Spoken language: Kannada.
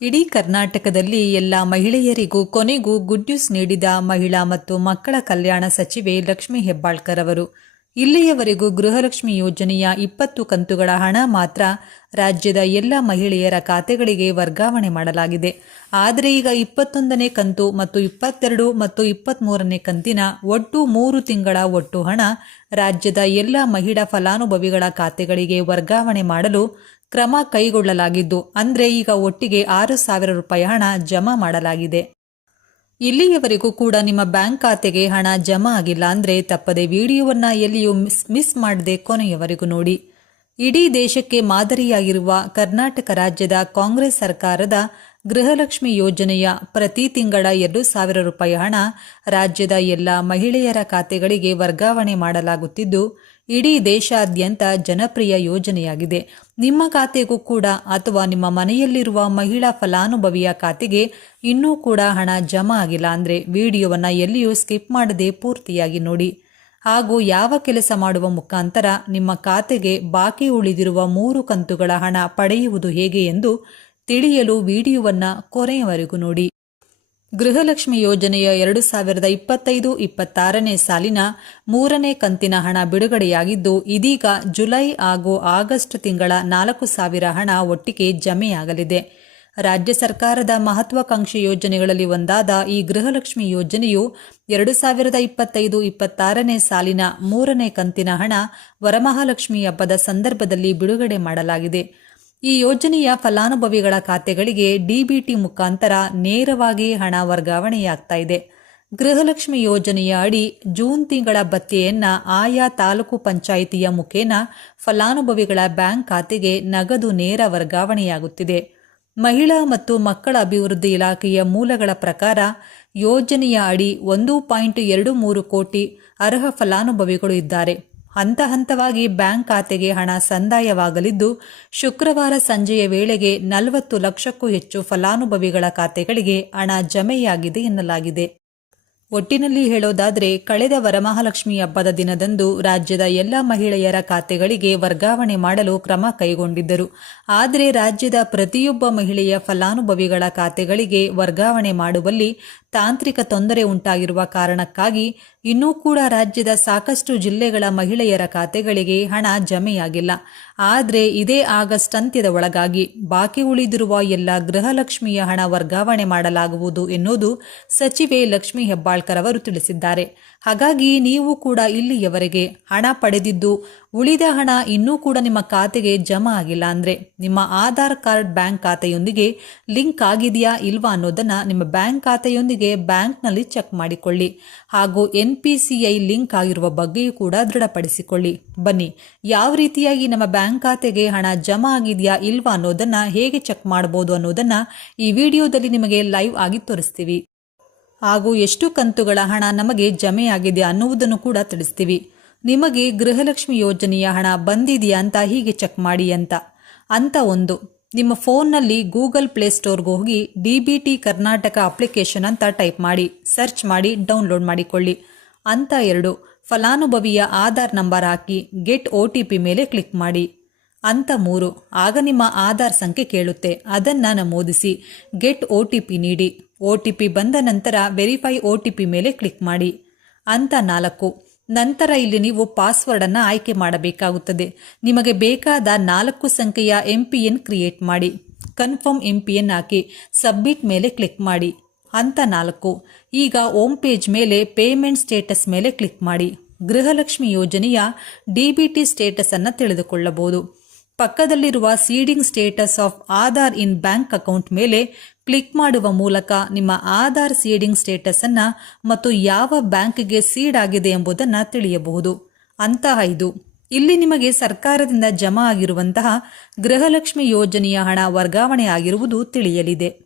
ಇಡೀ ಕರ್ನಾಟಕದಲ್ಲಿ ಎಲ್ಲ ಮಹಿಳೆಯರಿಗೂ ಕೊನೆಗೂ ಗುಡ್ ನ್ಯೂಸ್ ನೀಡಿದ ಮಹಿಳಾ ಮತ್ತು ಮಕ್ಕಳ ಕಲ್ಯಾಣ ಸಚಿವೆ ಲಕ್ಷ್ಮೀ ಹೆಬ್ಬಾಳ್ಕರ್ ಅವರು. ಇಲ್ಲಿಯವರೆಗೂ ಗೃಹಲಕ್ಷ್ಮಿ ಯೋಜನೆಯ ಇಪ್ಪತ್ತು ಕಂತುಗಳ ಹಣ ಮಾತ್ರ ರಾಜ್ಯದ ಎಲ್ಲ ಮಹಿಳೆಯರ ಖಾತೆಗಳಿಗೆ ವರ್ಗಾವಣೆ ಮಾಡಲಾಗಿದೆ. ಆದರೆ ಈಗ ಇಪ್ಪತ್ತೊಂದನೇ ಕಂತು ಮತ್ತು ಇಪ್ಪತ್ತೆರಡು ಮತ್ತು ಇಪ್ಪತ್ತ್ಮೂರನೇ ಕಂತಿನ ಒಟ್ಟು ಮೂರು ತಿಂಗಳ ಒಟ್ಟು ಹಣ ರಾಜ್ಯದ ಎಲ್ಲ ಮಹಿಳಾ ಫಲಾನುಭವಿಗಳ ಖಾತೆಗಳಿಗೆ ವರ್ಗಾವಣೆ ಮಾಡಲು ಕ್ರಮ ಕೈಗೊಳ್ಳಲಾಗಿದ್ದು, ಅಂದರೆ ಈಗ ಒಟ್ಟಿಗೆ ಆರು ಸಾವಿರ ರೂಪಾಯಿ ಹಣ ಜಮಾ ಮಾಡಲಾಗಿದೆ. ಇಲ್ಲಿಯವರೆಗೂ ಕೂಡ ನಿಮ್ಮ ಬ್ಯಾಂಕ್ ಖಾತೆಗೆ ಹಣ ಜಮಾ ಆಗಿಲ್ಲ ಅಂದ್ರೆ ತಪ್ಪದೆ ವಿಡಿಯೋವನ್ನ ಎಲ್ಲಿಯೂ ಮಿಸ್ ಮಿಸ್ ಮಾಡದೆ ಕೊನೆಯವರೆಗೂ ನೋಡಿ. ಇಡೀ ದೇಶಕ್ಕೆ ಮಾದರಿಯಾಗಿರುವ ಕರ್ನಾಟಕ ರಾಜ್ಯದ ಕಾಂಗ್ರೆಸ್ ಸರ್ಕಾರದ ಗೃಹಲಕ್ಷ್ಮಿ ಯೋಜನೆಯ ಪ್ರತಿ ತಿಂಗಳ ಎರಡು ಸಾವಿರ ರೂಪಾಯಿ ಹಣ ರಾಜ್ಯದ ಎಲ್ಲ ಮಹಿಳೆಯರ ಖಾತೆಗಳಿಗೆ ವರ್ಗಾವಣೆ ಮಾಡಲಾಗುತ್ತಿದ್ದು ಇಡೀ ದೇಶಾದ್ಯಂತ ಜನಪ್ರಿಯ ಯೋಜನೆಯಾಗಿದೆ. ನಿಮ್ಮ ಖಾತೆಗೂ ಕೂಡ ಅಥವಾ ನಿಮ್ಮ ಮನೆಯಲ್ಲಿರುವ ಮಹಿಳಾ ಫಲಾನುಭವಿಯ ಖಾತೆಗೆ ಇನ್ನೂ ಕೂಡ ಹಣ ಜಮಾ ಆಗಿಲ್ಲ ಅಂದರೆ ವಿಡಿಯೋವನ್ನು ಎಲ್ಲಿಯೂ ಸ್ಕಿಪ್ ಮಾಡದೆ ಪೂರ್ತಿಯಾಗಿ ನೋಡಿ. ಹಾಗೂ ಯಾವ ಕೆಲಸ ಮಾಡುವ ಮುಖಾಂತರ ನಿಮ್ಮ ಖಾತೆಗೆ ಬಾಕಿ ಉಳಿದಿರುವ ಮೂರು ಕಂತುಗಳ ಹಣ ಪಡೆಯುವುದು ಹೇಗೆ ಎಂದು ತಿಳಿಯಲು ವಿಡಿಯೋವನ್ನು ಕೊನೆಯವರೆಗೂ ನೋಡಿ. ಗೃಹಲಕ್ಷ್ಮಿ ಯೋಜನೆಯ ಎರಡು ಸಾವಿರದ ಇಪ್ಪತ್ತೈದು ಇಪ್ಪತ್ತಾರನೇ ಸಾಲಿನ ಮೂರನೇ ಕಂತಿನ ಹಣ ಬಿಡುಗಡೆಯಾಗಿದ್ದು, ಇದೀಗ ಜುಲೈ ಹಾಗೂ ಆಗಸ್ಟ್ ತಿಂಗಳ ನಾಲ್ಕು ಸಾವಿರ ಹಣ ಒಟ್ಟಿಗೆ ಜಮೆಯಾಗಲಿದೆ. ರಾಜ್ಯ ಸರ್ಕಾರದ ಮಹತ್ವಾಕಾಂಕ್ಷಿ ಯೋಜನೆಗಳಲ್ಲಿ ಒಂದಾದ ಈ ಗೃಹಲಕ್ಷ್ಮಿ ಯೋಜನೆಯು ಎರಡು ಸಾವಿರದ ಇಪ್ಪತ್ತೈದು ಇಪ್ಪತ್ತಾರನೇ ಸಾಲಿನ ಮೂರನೇ ಕಂತಿನ ಹಣ ವರಮಹಾಲಕ್ಷ್ಮಿ ಹಬ್ಬದ ಸಂದರ್ಭದಲ್ಲಿ ಬಿಡುಗಡೆ ಮಾಡಲಾಗಿದೆ. ಈ ಯೋಜನೆಯ ಫಲಾನುಭವಿಗಳ ಖಾತೆಗಳಿಗೆ ಡಿಬಿಟಿ ಮುಖಾಂತರ ನೇರವಾಗಿ ಹಣ ವರ್ಗಾವಣೆಯಾಗ್ತಾ ಇದೆ. ಗೃಹಲಕ್ಷ್ಮಿ ಯೋಜನೆಯ ಅಡಿ ಜೂನ್ ತಿಂಗಳ ಭತ್ಯೆಯನ್ನ ಆಯಾ ತಾಲೂಕು ಪಂಚಾಯಿತಿಯ ಮುಖೇನ ಫಲಾನುಭವಿಗಳ ಬ್ಯಾಂಕ್ ಖಾತೆಗೆ ನಗದು ನೇರ ವರ್ಗಾವಣೆಯಾಗುತ್ತಿದೆ. ಮಹಿಳಾ ಮತ್ತು ಮಕ್ಕಳ ಅಭಿವೃದ್ಧಿ ಇಲಾಖೆಯ ಮೂಲಗಳ ಪ್ರಕಾರ ಯೋಜನೆಯ ಅಡಿ ಒಂದು ಪಾಯಿಂಟ್ ಎರಡು ಮೂರು ಕೋಟಿ ಅರ್ಹ ಫಲಾನುಭವಿಗಳು ಇದ್ದಾರೆ. ಹಂತ ಹಂತವಾಗಿ ಬ್ಯಾಂಕ್ ಖಾತೆಗೆ ಹಣ ಸಂದಾಯವಾಗಲಿದ್ದು, ಶುಕ್ರವಾರ ಸಂಜೆಯ ವೇಳೆಗೆ ನಲವತ್ತು ಲಕ್ಷಕ್ಕೂ ಹೆಚ್ಚು ಫಲಾನುಭವಿಗಳ ಖಾತೆಗಳಿಗೆ ಹಣ ಜಮೆಯಾಗಿದೆ ಎನ್ನಲಾಗಿದೆ. ಒಟ್ಟಿನಲ್ಲಿ ಹೇಳೋದಾದರೆ, ಕಳೆದ ವರಮಹಾಲಕ್ಷ್ಮಿ ಹಬ್ಬದ ದಿನದಂದು ರಾಜ್ಯದ ಎಲ್ಲ ಮಹಿಳೆಯರ ಖಾತೆಗಳಿಗೆ ವರ್ಗಾವಣೆ ಮಾಡಲು ಕ್ರಮ ಕೈಗೊಂಡಿದ್ದರು. ಆದರೆ ರಾಜ್ಯದ ಪ್ರತಿಯೊಬ್ಬ ಮಹಿಳೆಯ ಫಲಾನುಭವಿಗಳ ಖಾತೆಗಳಿಗೆ ವರ್ಗಾವಣೆ ಮಾಡುವಲ್ಲಿ ತಾಂತ್ರಿಕ ತೊಂದರೆ ಉಂಟಾಗಿರುವ ಕಾರಣಕ್ಕಾಗಿ ಇನ್ನೂ ಕೂಡ ರಾಜ್ಯದ ಸಾಕಷ್ಟು ಜಿಲ್ಲೆಗಳ ಮಹಿಳೆಯರ ಖಾತೆಗಳಿಗೆ ಹಣ ಜಮೆಯಾಗಿಲ್ಲ. ಆದರೆ ಇದೇ ಆಗಸ್ಟ್ ಅಂತ್ಯದ ಒಳಗಾಗಿ ಬಾಕಿ ಉಳಿದಿರುವ ಎಲ್ಲ ಗೃಹಲಕ್ಷ್ಮಿಯ ಹಣ ವರ್ಗಾವಣೆ ಮಾಡಲಾಗುವುದು ಎನ್ನುವುದು ಸಚಿವೆ ಲಕ್ಷ್ಮಿ ಹೆಬ್ಬಾಳ್ಕರ್ ಅವರು ತಿಳಿಸಿದ್ದಾರೆ. ಹಾಗಾಗಿ ನೀವು ಕೂಡ ಇಲ್ಲಿಯವರೆಗೆ ಹಣ ಪಡೆದಿದ್ದು ಉಳಿದ ಹಣ ಇನ್ನೂ ಕೂಡ ನಿಮ್ಮ ಖಾತೆಗೆ ಜಮಾ ಆಗಿಲ್ಲ ಅಂದ್ರೆ ನಿಮ್ಮ ಆಧಾರ್ ಕಾರ್ಡ್ ಬ್ಯಾಂಕ್ ಖಾತೆಯೊಂದಿಗೆ ಲಿಂಕ್ ಆಗಿದೆಯಾ ಇಲ್ವಾ ಅನ್ನೋದನ್ನ ನಿಮ್ಮ ಬ್ಯಾಂಕ್ ಖಾತೆಯೊಂದಿಗೆ ಬ್ಯಾಂಕ್ನಲ್ಲಿ ಚೆಕ್ ಮಾಡಿಕೊಳ್ಳಿ. ಹಾಗೂ N P C I link ಆಗಿರುವ ಬಗ್ಗೆಯೂ ಕೂಡ ದೃಢಪಡಿಸಿಕೊಳ್ಳಿ. ಬನ್ನಿ, ಯಾವ ರೀತಿಯಾಗಿ ನಮ್ಮ ಬ್ಯಾಂಕ್ ಖಾತೆಗೆ ಹಣ ಜಮಾ ಆಗಿದೆಯಾ ಇಲ್ವಾ ಅನ್ನೋದನ್ನ ಹೇಗೆ ಚೆಕ್ ಮಾಡಬಹುದು ಅನ್ನೋದನ್ನ ಈ ವಿಡಿಯೋದಲ್ಲಿ ನಿಮಗೆ ಲೈವ್ ಆಗಿ ತೋರಿಸ್ತೀವಿ. ಹಾಗೂ ಎಷ್ಟು ಕಂತುಗಳ ಹಣ ನಮಗೆ ಜಮೆಯಾಗಿದೆ ಅನ್ನುವುದನ್ನು ಕೂಡ ತಿಳಿಸ್ತೀವಿ. ನಿಮಗೆ ಗೃಹಲಕ್ಷ್ಮಿ ಯೋಜನೆಯ ಹಣ ಬಂದಿದೆಯಾ ಅಂತ ಹೀಗೆ ಚೆಕ್ ಮಾಡಿ ಅಂತ. ಅಂತ ಒಂದು. ನಿಮ್ಮ ಫೋನ್ನಲ್ಲಿ ಗೂಗಲ್ ಪ್ಲೇ ಸ್ಟೋರ್ಗೆ ಹೋಗಿ D B T Karnataka application ಅಂತ ಟೈಪ್ ಮಾಡಿ, ಸರ್ಚ್ ಮಾಡಿ, ಡೌನ್ಲೋಡ್ ಮಾಡಿಕೊಳ್ಳಿ. ಅಂತ ಎರಡು. ಫಲಾನುಭವಿಯ ಆಧಾರ್ ನಂಬರ್ ಹಾಕಿ ಗೆಟ್ ಒ ಟಿ ಪಿ ಮೇಲೆ ಕ್ಲಿಕ್ ಮಾಡಿ. ಅಂತ ಮೂರು. ಆಗ ನಿಮ್ಮ ಆಧಾರ್ ಸಂಖ್ಯೆ ಕೇಳುತ್ತೆ. ಅದನ್ನ ನಮೂದಿಸಿ. ಗೆಟ್ ಒ ಟಿ ಪಿ ನೀಡಿ. ಒ ಟಿ ಪಿ ಬಂದ ನಂತರ ವೆರಿಫೈ ಒ ಟಿ ಪಿ ಮೇಲೆ ಕ್ಲಿಕ್ ಮಾಡಿ. ಅಂತ ನಾಲ್ಕು. ನಂತರ ಇಲ್ಲಿ ನೀವು ಪಾಸ್ವರ್ಡ್ ಅನ್ನು ಆಯ್ಕೆ ಮಾಡಬೇಕಾಗುತ್ತದೆ. ನಿಮಗೆ ಬೇಕಾದ ನಾಲ್ಕು ಸಂಖ್ಯೆಯ ಎಂ ಪಿ ಎನ್ ಕ್ರಿಯೇಟ್ ಮಾಡಿ. ಕನ್ಫರ್ಮ್ ಎಂ ಪಿ ಎನ್ ಹಾಕಿ ಸಬ್ಮಿಟ್ ಮೇಲೆ ಕ್ಲಿಕ್ ಮಾಡಿ. ಹಂತ ನಾಲ್ಕು. ಈಗ ಹೋಮ್ ಪೇಜ್ ಮೇಲೆ ಪೇಮೆಂಟ್ ಸ್ಟೇಟಸ್ ಮೇಲೆ ಕ್ಲಿಕ್ ಮಾಡಿ. ಗೃಹಲಕ್ಷ್ಮಿ ಯೋಜನೆಯ ಡಿಬಿಟಿ ಸ್ಟೇಟಸ್ ಅನ್ನು ತಿಳಿದುಕೊಳ್ಳಬಹುದು. ಪಕ್ಕದಲ್ಲಿರುವ seeding status of Aadhaar in bank account ಮೇಲೆ ಕ್ಲಿಕ್ ಮಾಡುವ ಮೂಲಕ ನಿಮ್ಮ ಆಧಾರ್ ಸೀಡಿಂಗ್ ಸ್ಟೇಟಸ್ ಅನ್ನ ಮತ್ತು ಯಾವ ಬ್ಯಾಂಕ್ಗೆ ಸೀಡ್ ಆಗಿದೆ ಎಂಬುದನ್ನು ತಿಳಿಯಬಹುದು. ಅಂತಹ ಇದು. ಇಲ್ಲಿ ನಿಮಗೆ ಸರ್ಕಾರದಿಂದ ಜಮಾ ಆಗಿರುವಂತಹ ಗೃಹಲಕ್ಷ್ಮಿ ಯೋಜನೆಯ ಹಣ ವರ್ಗಾವಣೆ ಆಗಿರುವುದು ತಿಳಿಯಲಿದೆ.